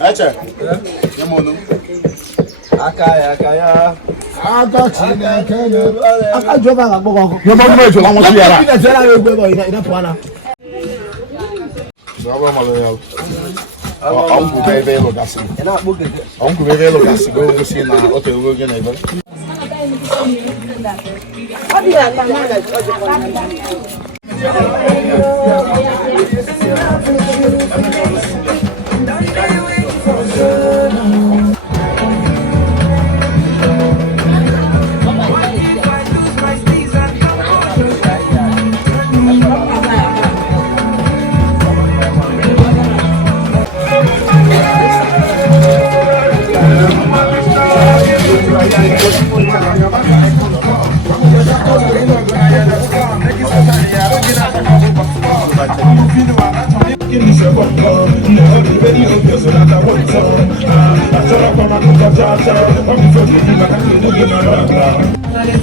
Acha. Yamono. Akaya. Aka chine kene. Aka joba ngakbo ko. Yoba mo jo won si yara. Ina jara yo gbe bo ina to ana. Baba malo ya. Onku bebe lo gasi. Ina bo gege. Onku bebe lo gasi go go si na o te go ge na ibo. Abi ya ta na ga ojo ko na.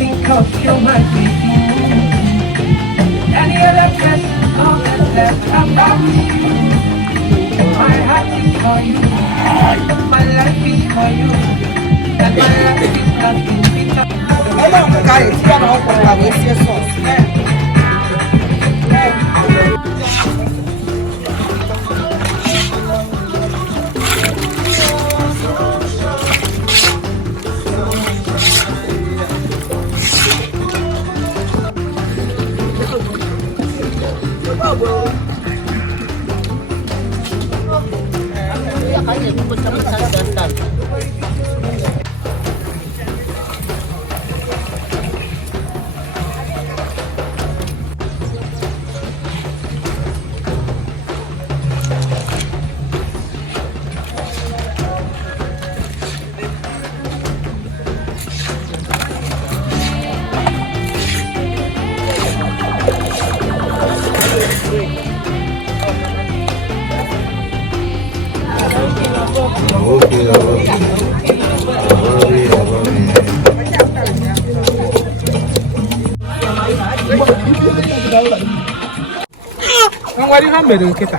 Think of you might be any other person on the left about you. My heart is for you, my life is for you, and my life is nothing without you. I don't think I see an awful one with your sauce. Ngwari ha mere nkịta.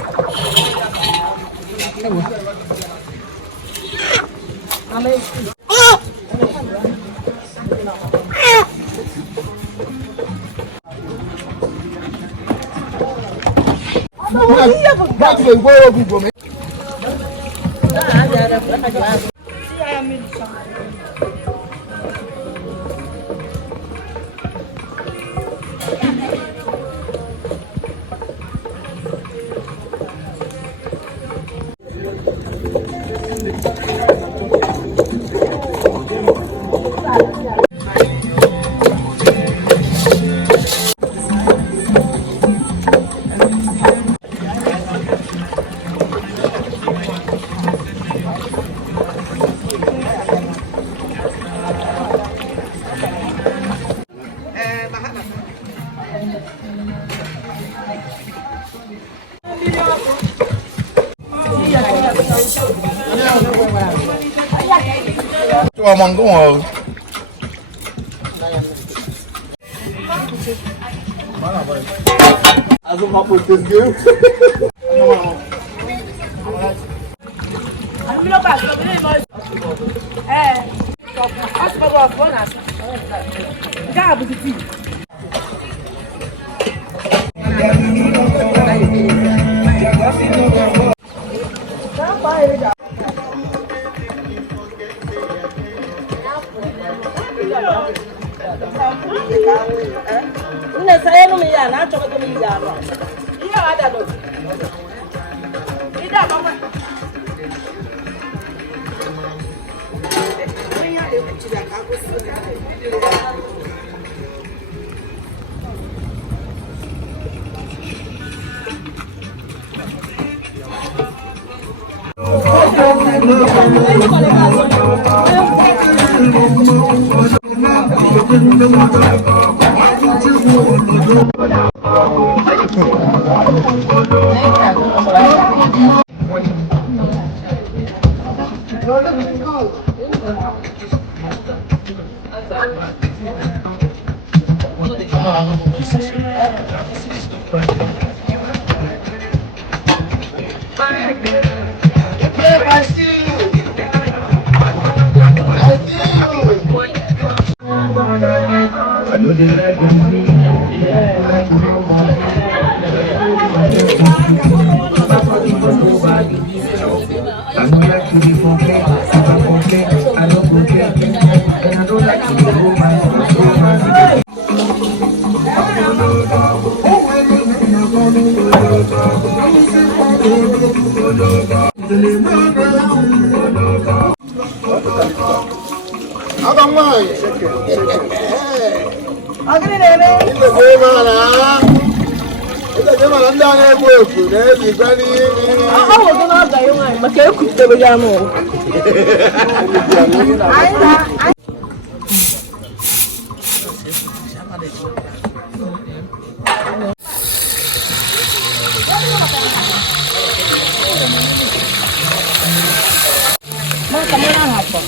Cho mong cũng rồi. Dùng học một tiền cứu. Nne saya no me ya na achọ ko me ya no. Ihe ada do. Ida mama. Abang mai. Agri nene. Itu gimana? Itu gimana anda ni buat? Ni bani. Aku tu nak gaya mai. Macam aku tu berjamu. Aina. Mau kamera apa?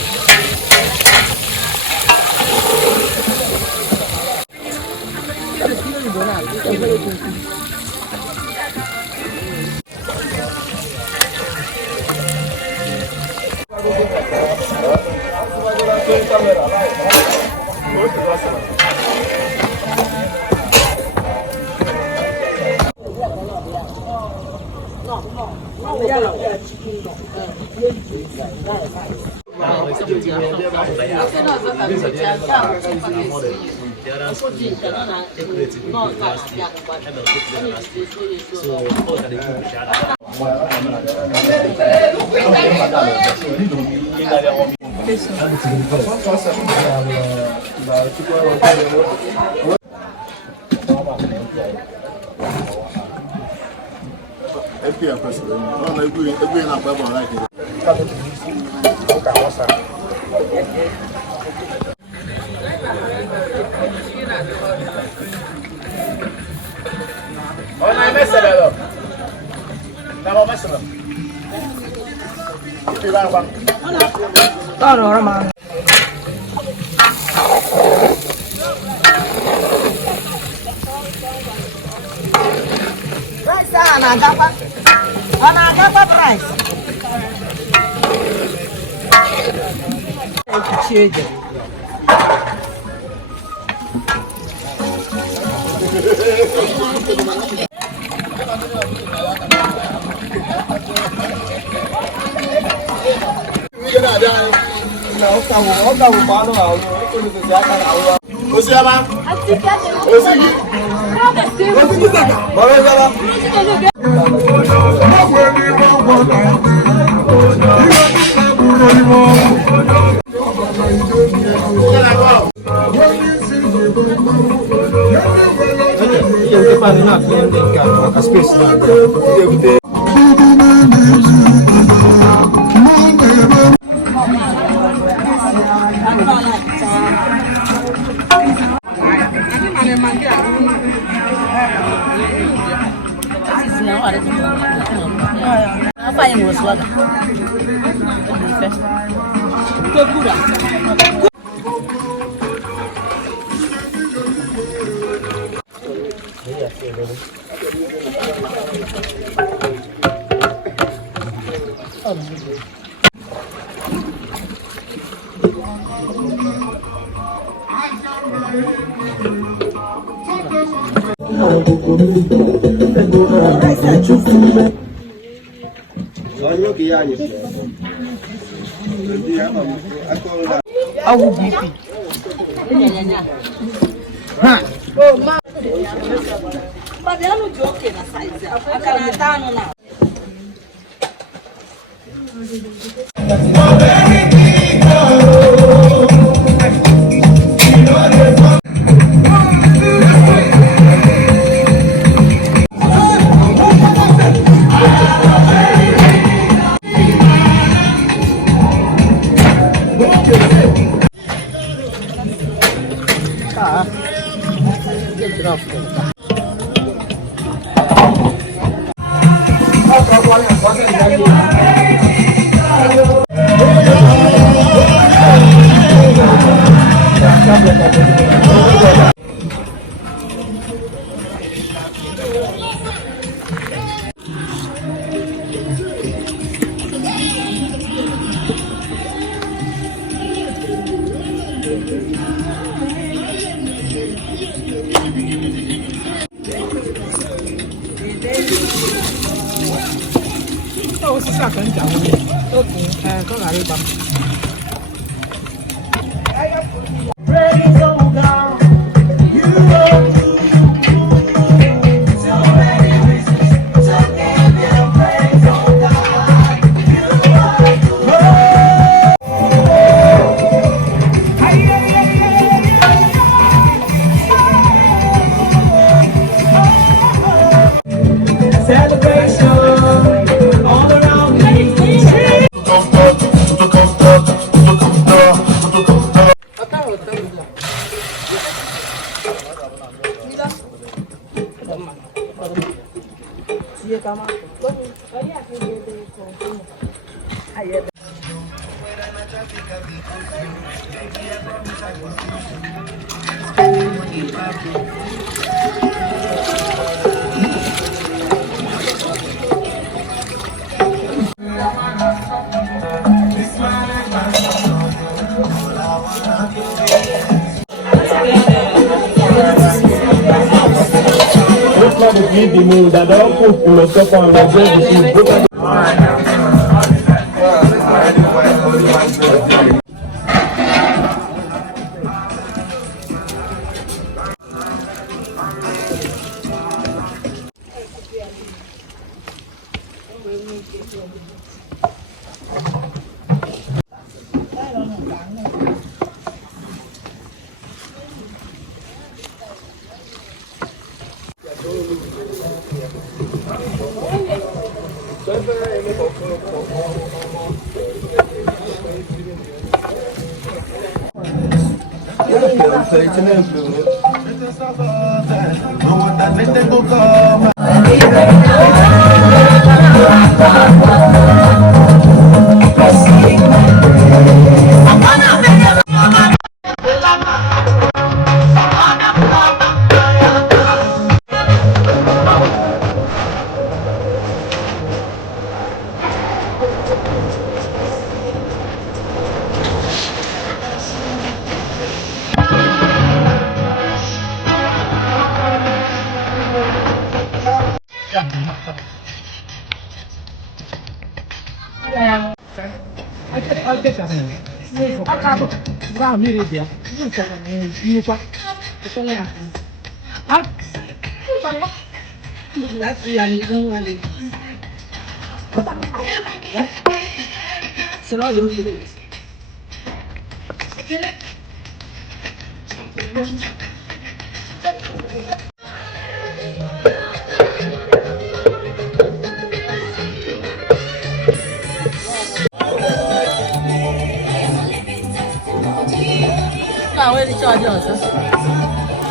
Where the charge on?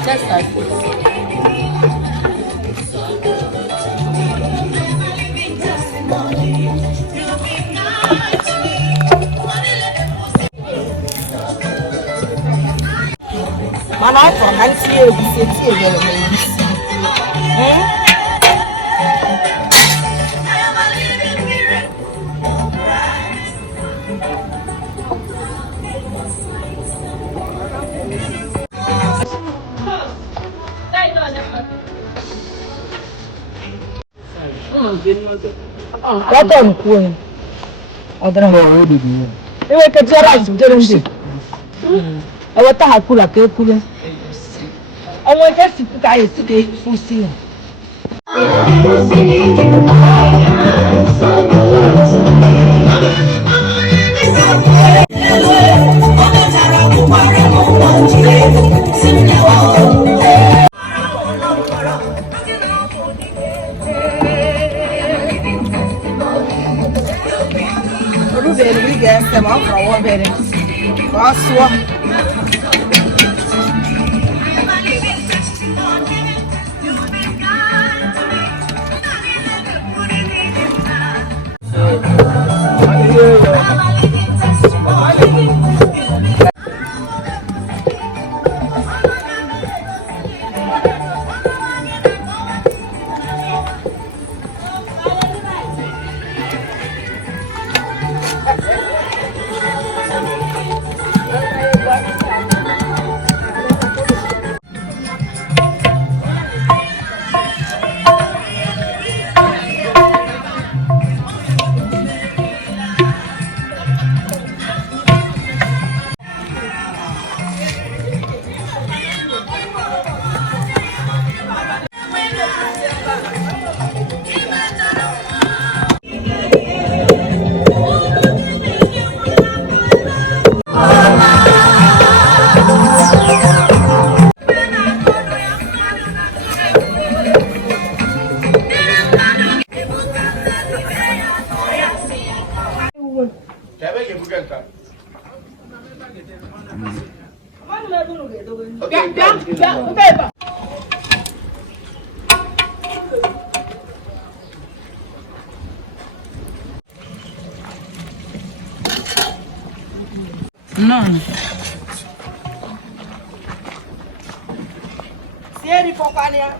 That's like man, I can't see you. What on coin? Other already. You were a jealous, didn't you? I want to have cool like a cool. I want us to put eyes today for seeing. We get them out from one bed. No. Siedi pokoknya.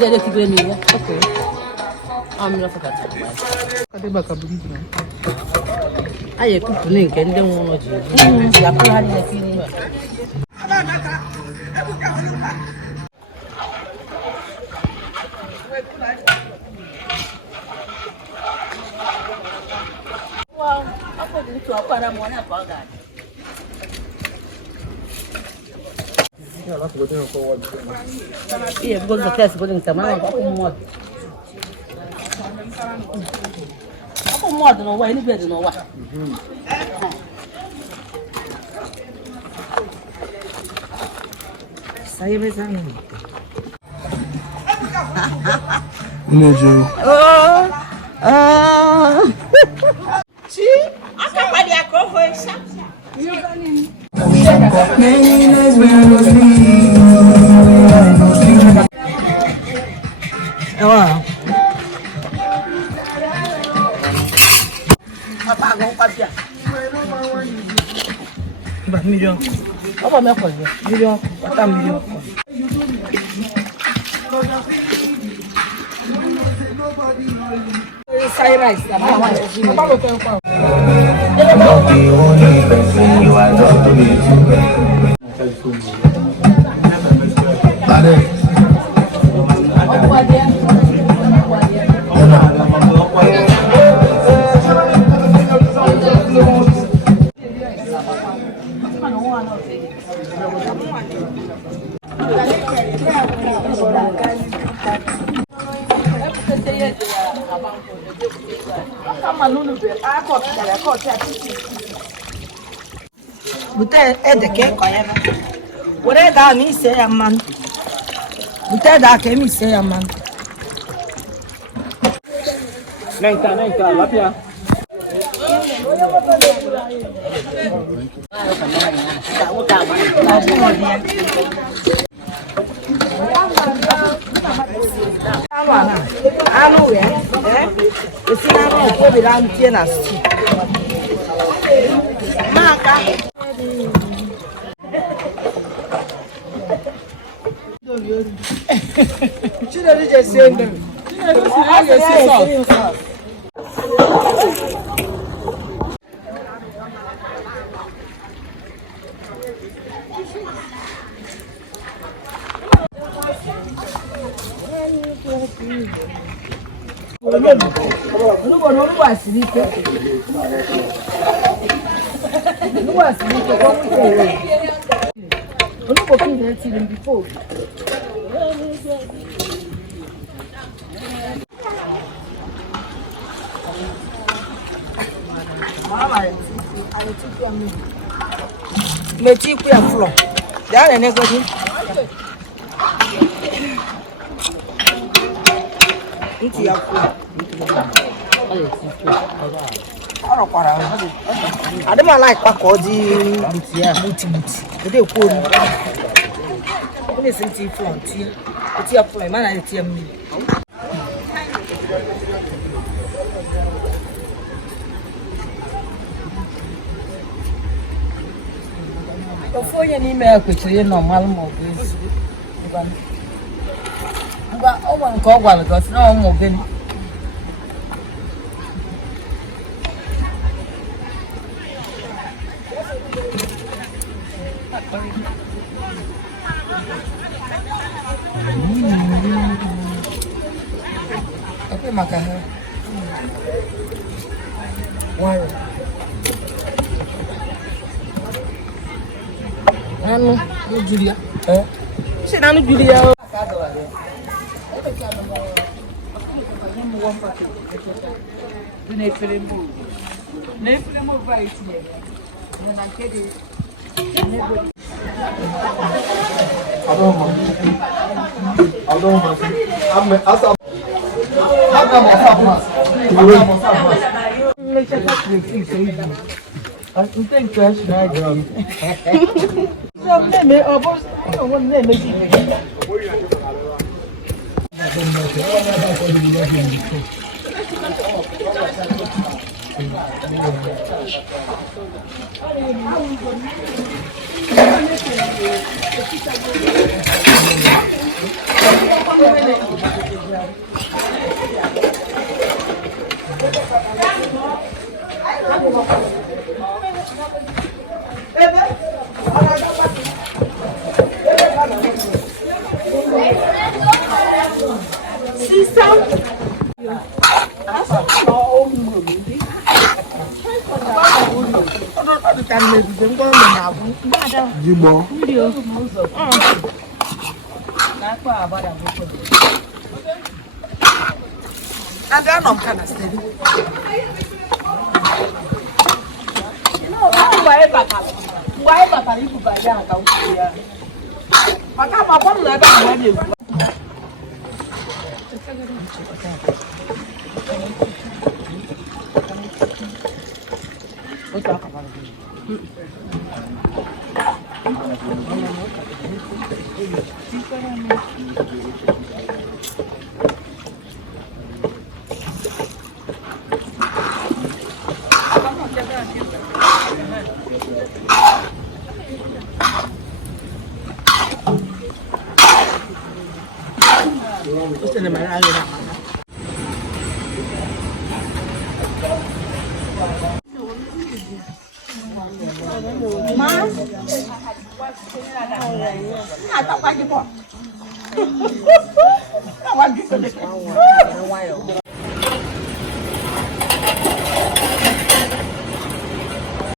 Okay. I'm not for that. I could link and then one of you. Well, I'm going to a paramount. Iya, gue udah tes, gue udah teman, aku muat. Aku muat no wa, ini beda no wa. Saya bisa nih. Menuju. Si, akan balik aku foi. Ewa. Apa agak kuat ya? Bah million. Apa me kuat ya? Million. Kata million. Say rice. Apa lo kan pa? Bute edeke koya ba. Wore da mi se ya man. Bute da ke mi se ya man. Nengka, lapia. Anu ya, esina no ko bi ran tie na sti. Maka. Chira ri je sende. Meti ku ya floor. Da na ne godi. Nti ya ku. Oro kwara. Ade ma like pa ko di muti. Ade ku ni. Ni sinti floor ti. Ti ya floor ma na ti ya mi. Ofonye n'ime ekwechiri normal ma ọ bụ ezi. Ngwa ọnwa nke ọ gwara gị ọsị na ụmụ gịnị. Oke maka ha. Nwanyị. Anu Julia. Si anu Julia. Igbo. And I know kind of steady. Why Papa you buy that? But I'm a one level.